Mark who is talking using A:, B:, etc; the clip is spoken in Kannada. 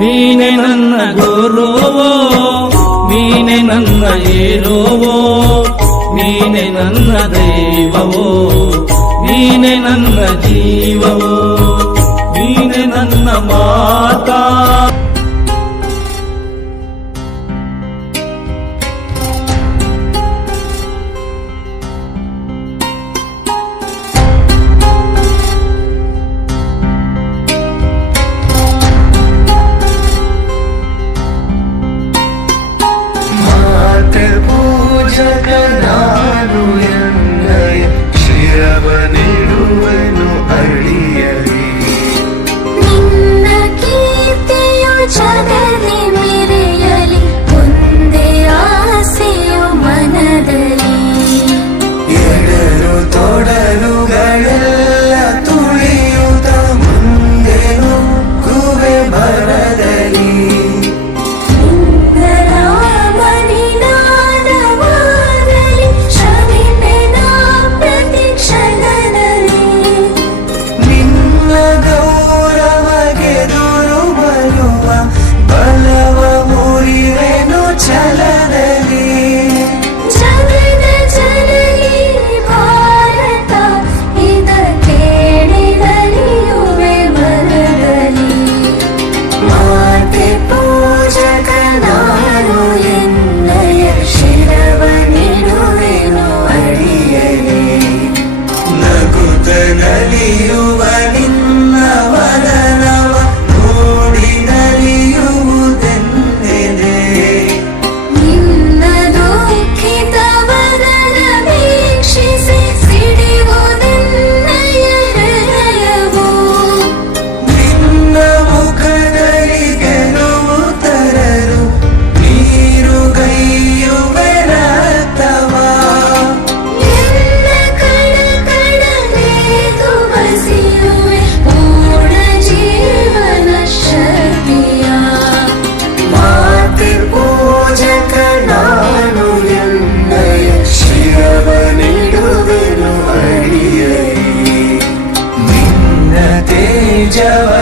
A: ನೀನೆ ನನ್ನ ಗುರುವೋ, ನೀನೆ ನನ್ನ ಏರೋವೋ ನೀನೆ ನನ್ನ ದೈವವೋ, ನೀನೆ ನನ್ನ ಜೀವವೋ, ನೀನೆ ನನ್ನ ಮಾತಾ
B: Jagannath. Joe.